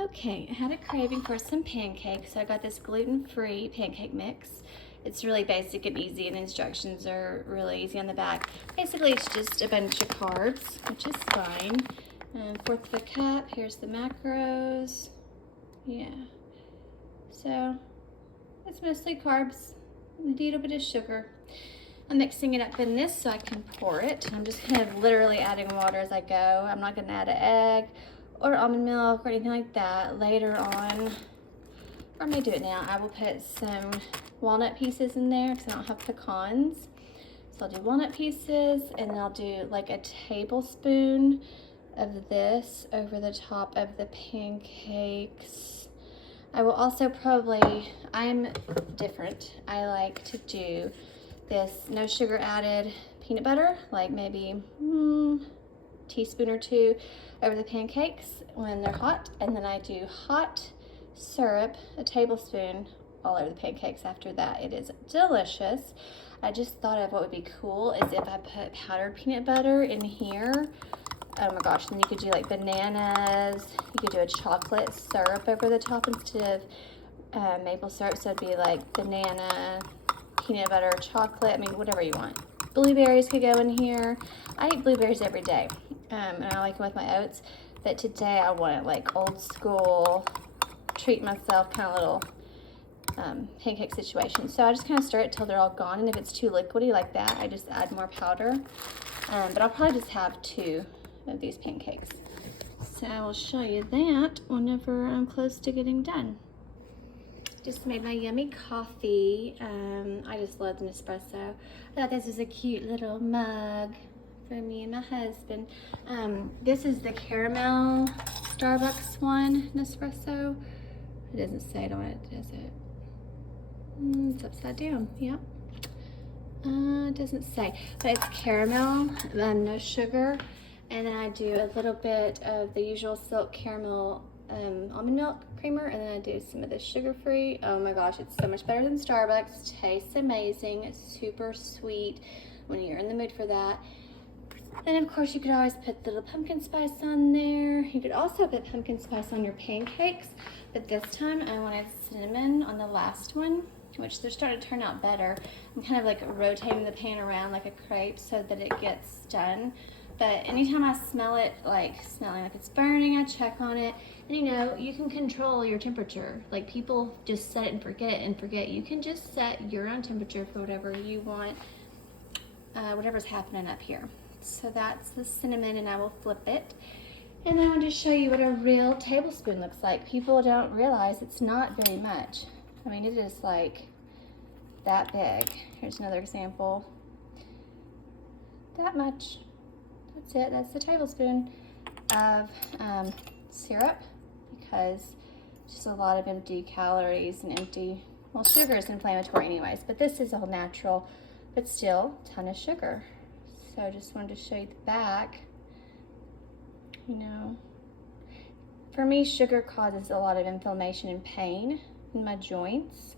Okay, I had a craving for some pancakes, so I got this gluten-free pancake mix. It's really basic and easy, and instructions are really easy on the back. Basically, it's just a bunch of carbs, which is fine. 1/4 of a cup, here's the macros. Yeah, so it's mostly carbs, a little bit of sugar. I'm mixing it up in this so I can pour it. I'm just kind of literally adding water as I go. I'm not gonna add an egg or almond milk or anything like that later on. Or I may do it now. I will put some walnut pieces in there because I don't have pecans. So I'll do walnut pieces, and then I'll do like a tablespoon of this over the top of the pancakes. I will also probably, I'm different. I like to do this no sugar added peanut butter, like maybe teaspoon or two over the pancakes when they're hot, and then I do hot syrup, a tablespoon all over the pancakes after that. It is delicious. I just thought of what would be cool is if I put powdered peanut butter in here. Oh my gosh, then you could do like bananas, you could do a chocolate syrup over the top instead of maple syrup, so it'd be like banana, peanut butter, chocolate, I mean whatever you want. Blueberries could go in here. I eat blueberries every day, and I like them with my oats, but today I want it like old school, treat myself kind of little pancake situation. So I just kind of stir it till they're all gone, and if it's too liquidy like that, I just add more powder. But I'll probably just have 2 of these pancakes. So I will show you that whenever I'm close to getting done. Just made my yummy coffee. I just love Nespresso. I thought this was a cute little mug for me and my husband. This is the caramel Starbucks one, Nespresso. It doesn't say it on it, does it? It's upside down, yep. It doesn't say, but it's caramel, no sugar. And then I do a little bit of the usual silk caramel almond milk creamer, and then I do some of the sugar-free. Oh my gosh, it's so much better than Starbucks. Tastes amazing. It's super sweet when you're in the mood for that. And of course, you could always put the little pumpkin spice on there. You could also put pumpkin spice on your pancakes, but this time I wanted cinnamon on the last one, which they're starting to turn out better. I'm kind of like rotating the pan around like a crepe so that it gets done. But anytime I smell it, like smelling like it's burning, I check on it. And you know, you can control your temperature. Like people just set it and forget. You can just set your own temperature for whatever you want, whatever's happening up here. So that's the cinnamon, and I will flip it. And then I want to show you what a real tablespoon looks like. People don't realize it's not very much. I mean, it is like that big. Here's another example. That much. That's it. That's the tablespoon of syrup, because just a lot of empty calories and empty, well, sugar is inflammatory anyways, but this is all natural, but still a ton of sugar. So I just wanted to show you the back. You know, for me, sugar causes a lot of inflammation and pain in my joints,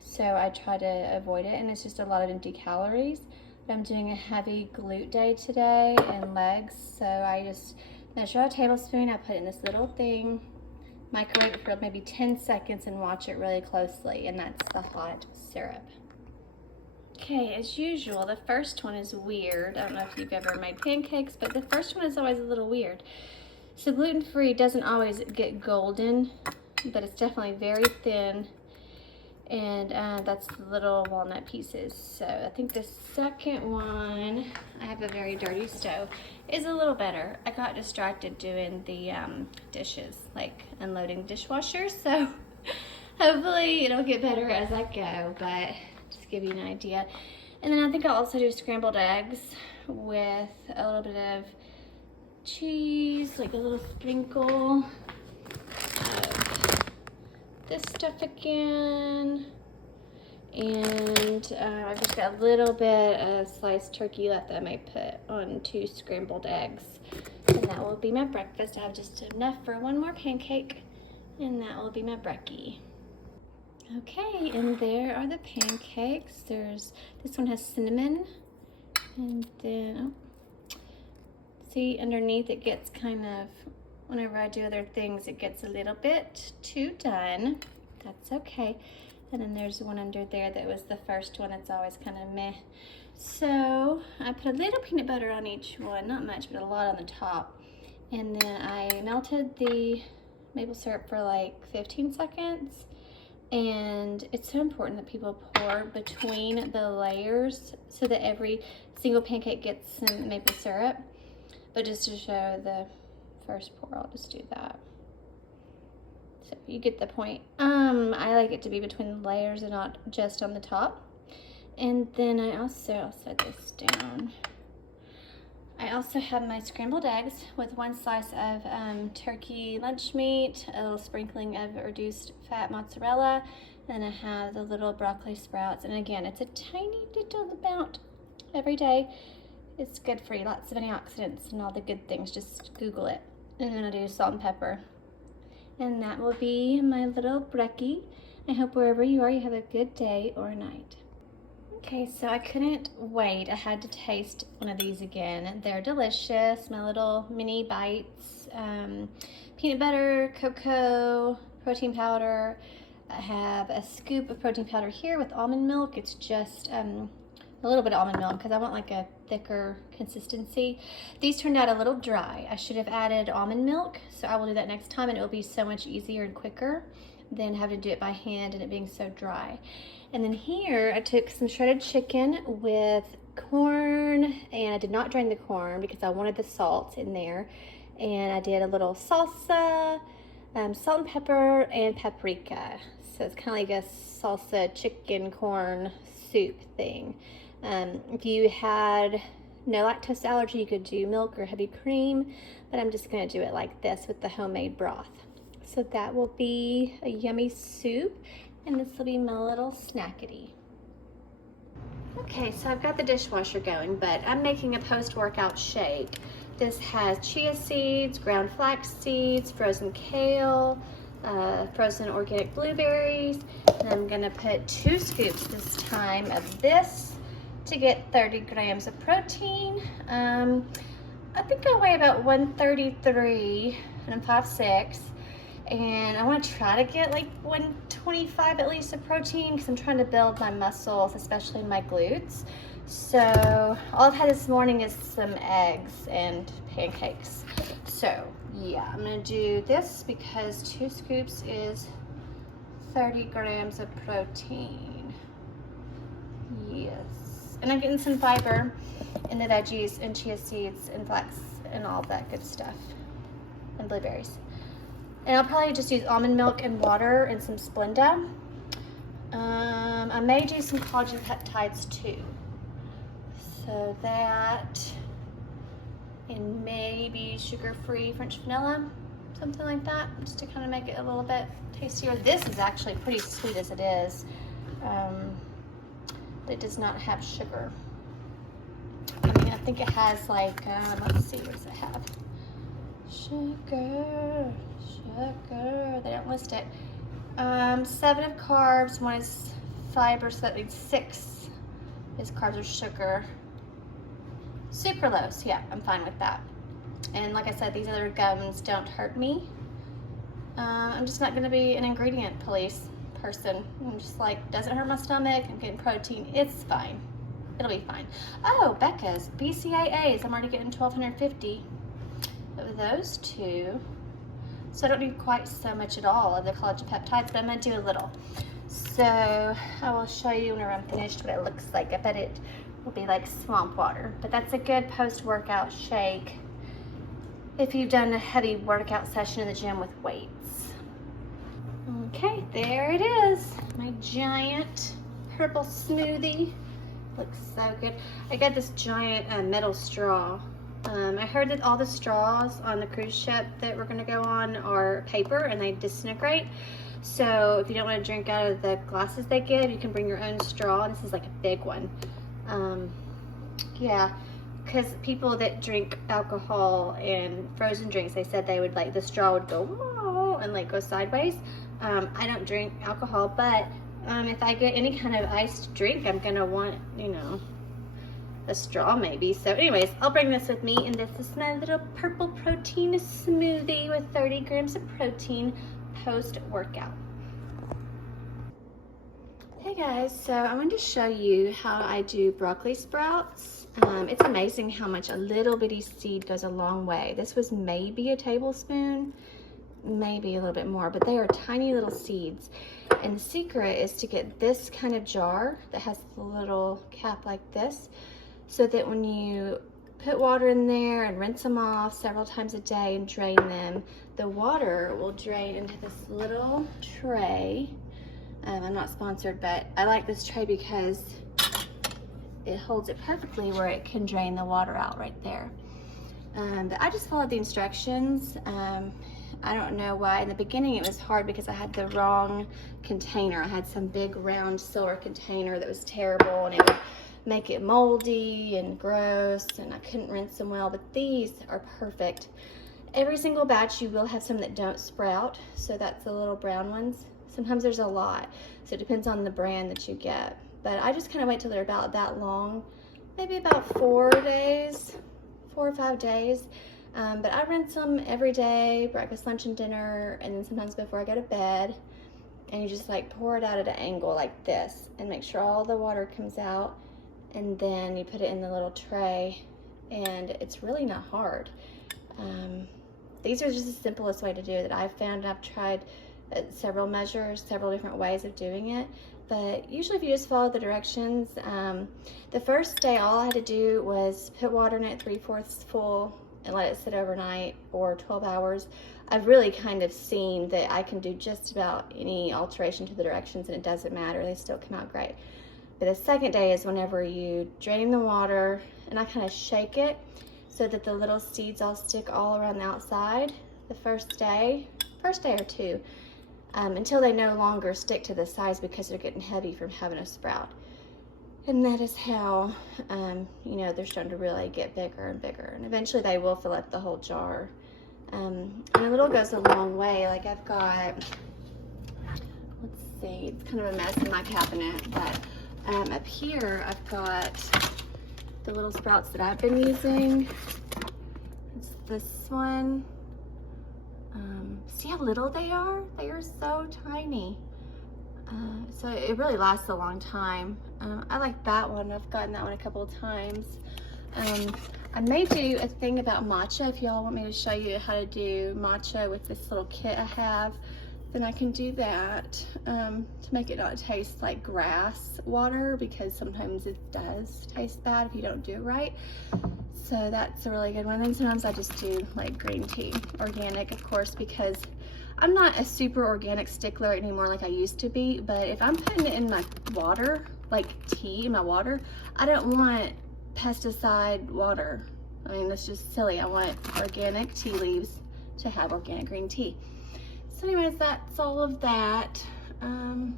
so I try to avoid it, and it's just a lot of empty calories. I'm doing a heavy glute day today and legs, so I just measure a tablespoon, I put it in this little thing, microwave it for maybe 10 seconds and watch it really closely, and that's the hot syrup. Okay, as usual, the first one is weird. I don't know if you've ever made pancakes, but the first one is always a little weird. So gluten-free doesn't always get golden, but it's definitely very thin. And that's the little walnut pieces. So I think the second one, I have a very dirty stove, is a little better. I got distracted doing the dishes, like unloading dishwasher, so hopefully it'll get better as I go, but just give you an idea. And then I think I'll also do scrambled eggs with a little bit of cheese, like a little sprinkle. This stuff again, and I've just got a little bit of sliced turkey left that I might put on 2 scrambled eggs, and that will be my breakfast. I have just enough for 1 more pancake, and that will be my brekkie. Okay, and there are the pancakes. This one has cinnamon, and then see underneath it gets kind of whenever I do other things, it gets a little bit too done. That's okay. And then there's one under there that was the first one that's always kind of meh. So I put a little peanut butter on each one, not much, but a lot on the top. And then I melted the maple syrup for like 15 seconds. And it's so important that people pour between the layers so that every single pancake gets some maple syrup. But just to show the first pour, I'll just do that. So you get the point. I like it to be between the layers and not just on the top. And then I'll set this down. I also have my scrambled eggs with one slice of turkey lunch meat, a little sprinkling of reduced fat mozzarella, and I have the little broccoli sprouts. And again, it's a tiny little amount every day. It's good for you, lots of antioxidants and all the good things. Just Google it. And then I do salt and pepper. And that will be my little brekkie. I hope wherever you are, you have a good day or night. Okay, so I couldn't wait. I had to taste one of these again. They're delicious, my little mini bites. Peanut butter, cocoa, protein powder. I have a scoop of protein powder here with almond milk. It's just a little bit of almond milk because I want like a thicker consistency. These turned out a little dry. I should have added almond milk, so I will do that next time, and it will be so much easier and quicker than having to do it by hand and it being so dry. And then here I took some shredded chicken with corn, and I did not drain the corn because I wanted the salt in there. And I did a little salsa, salt and pepper, and paprika. So it's kind of like a salsa chicken corn soup thing. If you had no lactose allergy, you could do milk or heavy cream, but I'm just going to do it like this with the homemade broth. So that will be a yummy soup, and this will be my little snackity. Okay, so I've got the dishwasher going, but I'm making a post-workout shake. This has chia seeds, ground flax seeds, frozen kale, frozen organic blueberries, and I'm gonna put 2 scoops this time of this to get 30 grams of protein. I think I weigh about 133 and I'm 5'6", and I want to try to get like 125 at least of protein because I'm trying to build my muscles, especially my glutes. So all I've had this morning is some eggs and pancakes. So yeah, I'm gonna do this because 2 scoops is 30 grams of protein. Yes, and I'm getting some fiber in the veggies and chia seeds and flax and all that good stuff, and blueberries. And I'll probably just use almond milk and water and some Splenda. I may do some collagen peptides too. So that, and maybe sugar-free French vanilla, something like that, just to kind of make it a little bit tastier. This is actually pretty sweet as it is. It does not have sugar. I mean, I think it has like, let's see, what does it have? Sugar. They don't list it. 7 of carbs, 1 is fiber, so that means 6 is carbs or sugar. Sucralose, yeah, I'm fine with that. And like I said, these other gums don't hurt me. I'm just not gonna be an ingredient police person. I'm just like, doesn't hurt my stomach, I'm getting protein, it's fine. It'll be fine. Oh, Becca's BCAAs, I'm already getting 1,250 of those 2. So I don't need quite so much at all of the collagen peptides, but I'm gonna do a little. So I will show you whenever I'm finished what it looks like. I bet it will be like swamp water, but that's a good post-workout shake if you've done a heavy workout session in the gym with weights. Okay, there it is, my giant purple smoothie. Looks so good. I got this giant metal straw. I heard that all the straws on the cruise ship that we're gonna go on are paper and they disintegrate. So if you don't want to drink out of the glasses they give, you can bring your own straw. This is like a big one. Yeah, because people that drink alcohol and frozen drinks, they said they would like, the straw would go and like go sideways. I don't drink alcohol, but if I get any kind of iced drink, I'm gonna want, you know, a straw maybe. So anyways, I'll bring this with me, and this is my little purple protein smoothie with 30 grams of protein post-workout. Hey guys, so I wanted to show you how I do broccoli sprouts. It's amazing how much a little bitty seed goes a long way. This was maybe a tablespoon, maybe a little bit more, but they are tiny little seeds. And the secret is to get this kind of jar that has the little cap like this, so that when you put water in there and rinse them off several times a day and drain them, the water will drain into this little tray. I'm not sponsored, but I like this tray because it holds it perfectly where it can drain the water out right there. But I just followed the instructions. I don't know why. In the beginning it was hard because I had the wrong container. I had some big round silver container that was terrible, and it would make it moldy and gross, and I couldn't rinse them well, but these are perfect. Every single batch you will have some that don't sprout, so that's the little brown ones. Sometimes there's a lot, so it depends on the brand that you get. But I just kind of wait till they're about that long, maybe about 4 days, 4 or 5 days. But I rinse them every day, breakfast, lunch, and dinner, and then sometimes before I go to bed. And you just like pour it out at an angle like this and make sure all the water comes out. And then you put it in the little tray, and it's really not hard. These are just the simplest way to do it that I've found. I've tried several measures, several different ways of doing it, but usually if you just follow the directions, the first day all I had to do was put water in it 3/4 full and let it sit overnight or 12 hours. I've really kind of seen that I can do just about any alteration to the directions and it doesn't matter, they still come out great. But the second day is whenever you drain the water, and I kind of shake it so that the little seeds all stick all around the outside the first day or two. Until they no longer stick to the sides because they're getting heavy from having a sprout. And that is how, you know, they're starting to really get bigger and bigger. And eventually they will fill up the whole jar. And a little goes a long way. Like I've got, let's see, it's kind of a mess in my cabinet. But up here I've got the little sprouts that I've been using. It's this one. See how little they are? They are so tiny. So it really lasts a long time. I like that one. I've gotten that one a couple of times. I may do a thing about matcha. If y'all want me to show you how to do matcha with this little kit I have, then I can do that to make it not taste like grass water, because sometimes it does taste bad if you don't do it right. So that's a really good one. And sometimes I just do like green tea, organic of course, because I'm not a super organic stickler anymore like I used to be, but if I'm putting it in my water, like tea in my water, I don't want pesticide water. I mean, that's just silly. I want organic tea leaves to have organic green tea. So anyways, that's all of that. And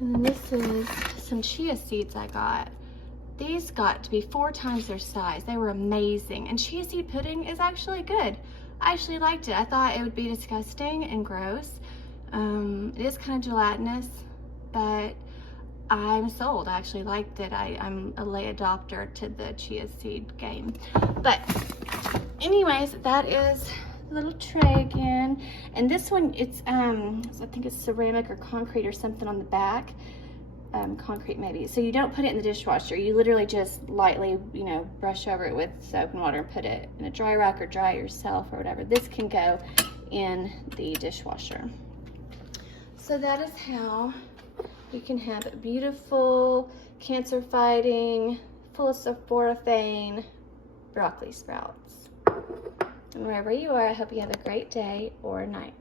this is some chia seeds I got. These got to be 4 times their size. They were amazing. And chia seed pudding is actually good. I actually liked it. I thought it would be disgusting and gross. It is kind of gelatinous, but I'm sold. I actually liked it. I'm a late adopter to the chia seed game. But anyways, that is a little tray again. And this one, it's I think it's ceramic or concrete or something on the back. Concrete maybe. So you don't put it in the dishwasher. You literally just lightly, you know, brush over it with soap and water and put it in a dry rack or dry it yourself or whatever. This can go in the dishwasher. So that is how you can have beautiful, cancer-fighting, full of sulforaphane broccoli sprouts. And wherever you are, I hope you have a great day or night.